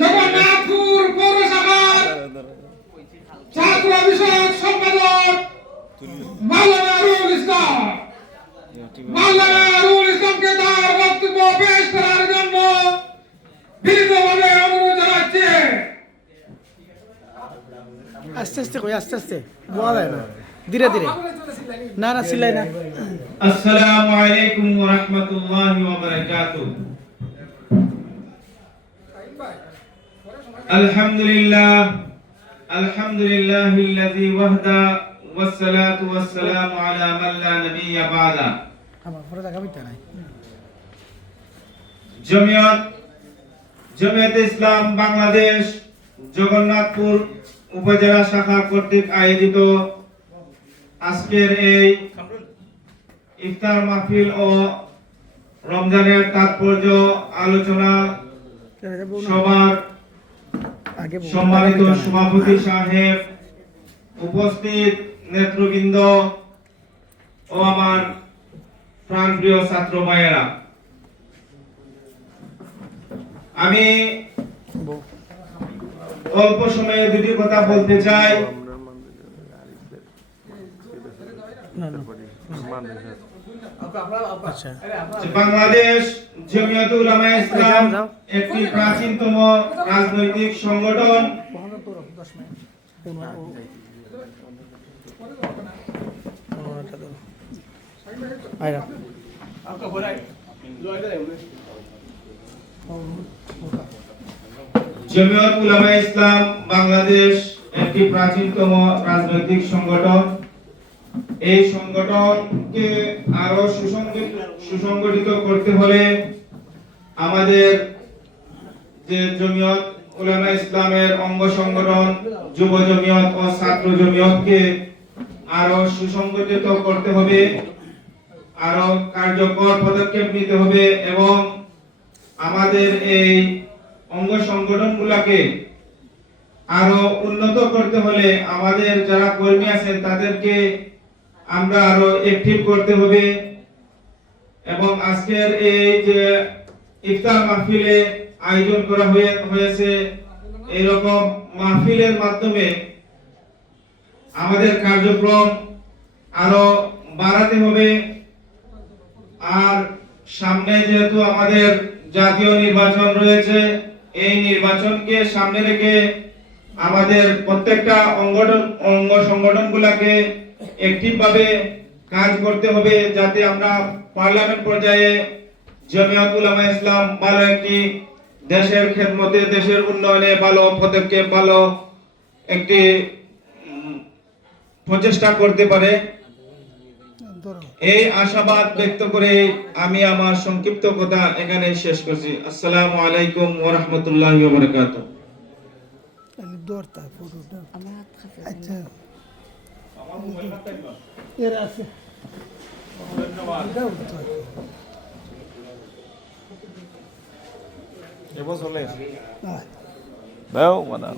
জগন্নাথপুর পৌরসভার ছাত্র বিষয়ক সম্পাদক মাওলানা রুল ইসলাম। মাওলানা রুল ইসলামকে তার বক্তব্য পেশ করার জন্য বিনীতভাবে অনুরোধ জানাচ্ছি। আস্তে আস্তে কই আস্তে আস্তে। বলা না। ধীরে ধীরে। না না সিলাই না। আসসালামু আলাইকুম ওয়া রাহমাতুল্লাহি ওয়া বারাকাতুহু। الحمد لله الحمد لله الذي وحده والصلاة والسلام على من لا نبي بعده আমার পরে জায়গা বিটা নাই জমিয়ত জমিয়ত ইসলাম বাংলাদেশ জগন্নাথপুর উপজেলা শাখা কর্তৃক আয়োজিত আজকের এই ইফতার মাহফিল ও রমজানের তাৎপর্য আলোচনা সবার আগে বউ- সম্মানিত। সভাপতি সাহেব উপস্থিত নেতৃবৃন্দ ও আমার প্রাণপ্রিয় ছাত্র ভাইয়েরা। আমি অল্প সময়ে দুটি কথা বলতে চাই। না না। যে বাংলাদেশ জমিয়ত উলামা ইসলাম। একটি প্রাচীনতম রাজনৈতিক সংগঠন। জমিয়ত উলামা ইসলাম বাংলাদেশ একটি প্রাচীনতম রাজনৈতিক সংগঠন। এই সংগঠনকে আরও সুসংগঠিত সুসংগঠিত করতে হলে আমাদের যে জমিয়ত উলামা ইসলামের অঙ্গ সংগঠন, যুব জমিয়ত ও ছাত্র জমিয়তকে আরও সুসংগঠিত করতে হবে, আরও কার্যকর পদক্ষেপ নিতে হবে এবং আমাদের এই অঙ্গ সংগঠনগুলোকে আরও উন্নত করতে হলে আমাদের যারা কর্মী আছেন তাদেরকে আমরা আরও অ্যাক্টিভ করতে হবে। এবং আজকের এই যে ইফতার মাহফিলে আয়োজন করা হয়ে, হয়েছে, এরকম মাহফিলের মাধ্যমে আমাদের কার্যক্রম আরও বাড়াতে হবে। আর সামনে যেহেতু আমাদের জাতীয় নির্বাচন রয়েছে, এই নির্বাচনকে সামনে রেখে আমাদের প্রত্যেকটা অঙ্গঠন অঙ্গ সংগঠন গুলাকে একটিভ ভাবে কাজ করতে হবে যাতে আমরা পার্লামেন্ট পর্যায়ে জমিয়ত উলামা ইসলাম ভালো একটি দেশের খেদমতে দেশের উন্নয়নে ভালো পদক্ষেপ ভালো একটি প্রচেষ্টা করতে পারে। এই আশাবাদ ব্যক্ত করে আমি আমার সংক্ষিপ্ত কথা এখানে শেষ করছি। আসসালামু আলাইকুম ওয়া রাহমাতুল্লাহি ওয়া বারাকাতুহু আমি আচ্ছা। Gracias. Eu vou ler. Não, mano.